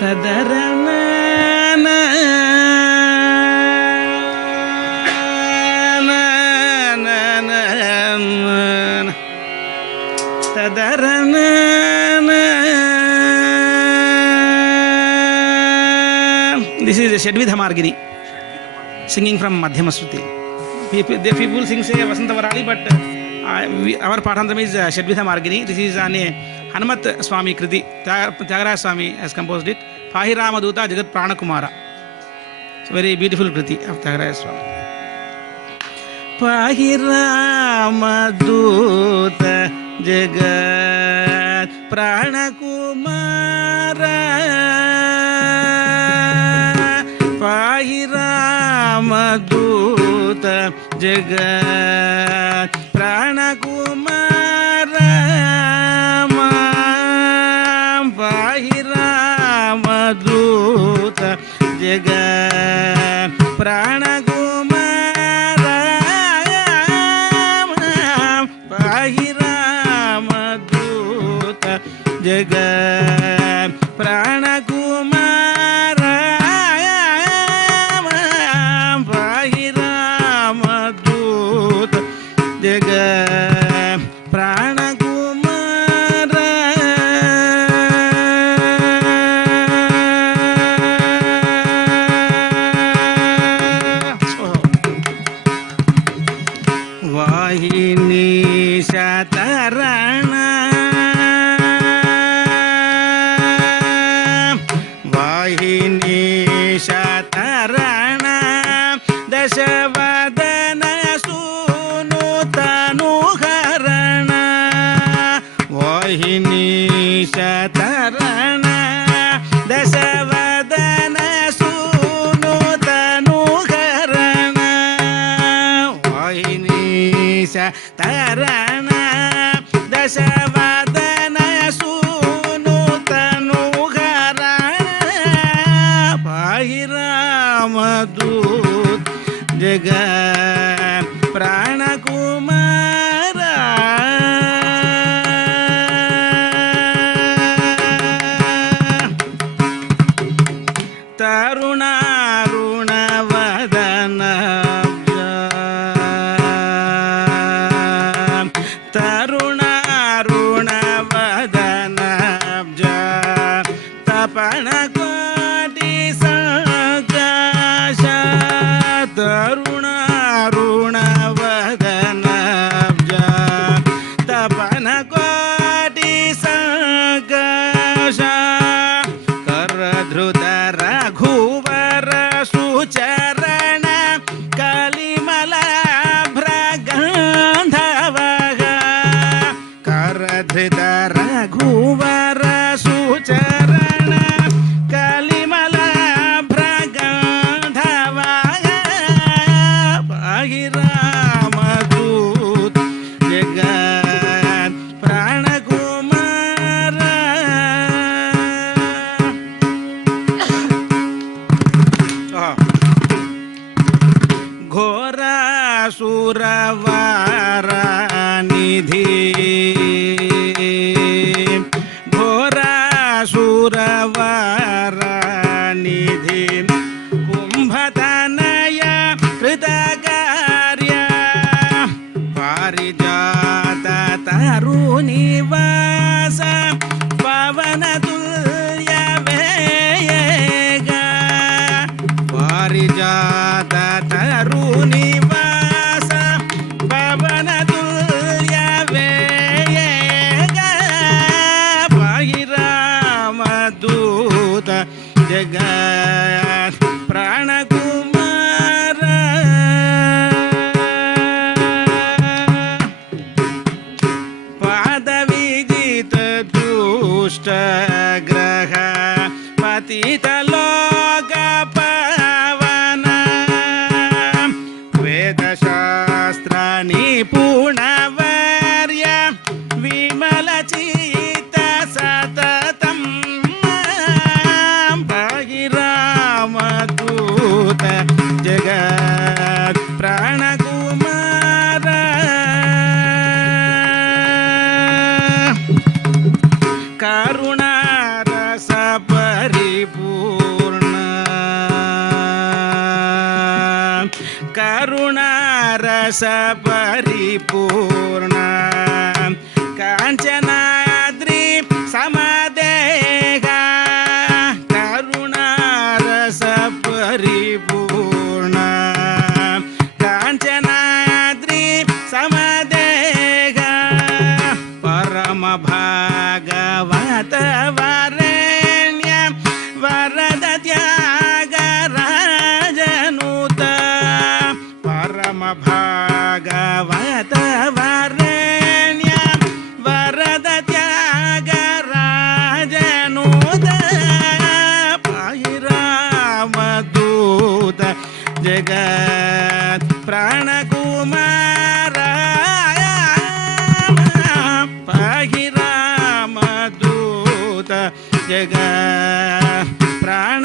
ತದರನ ತದರನ This is Shadvidha Margini singing from Madhyama Shruti. People sing say Vasanta Varali, but our Pathantam is Shadvidha Margini. This is an Hanumat Swami Kriti. Tyagaraja Swami has composed it. Pahi Ramaduta Jagat Prana Kumara. It's a very beautiful Kriti of Tyagaraja Swami. Pahi Ramaduta Jagat Prana Kumara. Pahi Ramaduta Jagat Prana Kumara. Pahi Ramaduta Jagat Prana Kumara. Pahi Ramaduta Jagat Prana Kumara. Pahi Ramaduta Jagat Prana Kumara. Vahini Shatarana Vahini Shatarana Dashavadana Sunutanuharana Vahini Shatarana Dashavadana Sunutanuharana Vahini Shatarana Dashavadana Sunutanuharana Pahi Ramadut Jagat Prana Kumara. Taruna Runa Vadanabja Taruna Runa Vadanabja Tapana Koti Sakasha Taruna Runa Vadanabja Tapana Koti Sakasha Karadhruta Raghuvara Sucharana Kalimala Bhragandhavaga Karadhruta Raghuvara Sucharana Kalimala Bhragandhavaga Pahi Ramadut Jagat Prana Kumara. Ghora Suravara Nidhi Ghora Suravara Nidhi Kumbhatanaya Kritakarya Parijata Tarunivasa Pavanatulya Vega Parijata Tarunivasa Pavanatulya Vega Pahi Ramaduta Jagat Prana Kumara. Padavijita Dushta Graha Patita Loka Pavana Veda Shastra Nipuna Varya Vimala Chita Satatam Pahi Ramaduta Jagat Prana Kumara. Karuna Rasa Pari रस परिपूर्ण कांचनाद्रि समदेगा करुणा रस परिपूर्ण कांचनाद्रि समदेगा परम भागवत वरेण्य वरद त्यागराजनुत परम भागवत वरेण्य वरद त्यागराजनुत पाहि रामदूत जगत् प्राणकुमार पाहि रामदूत जगत् प्राण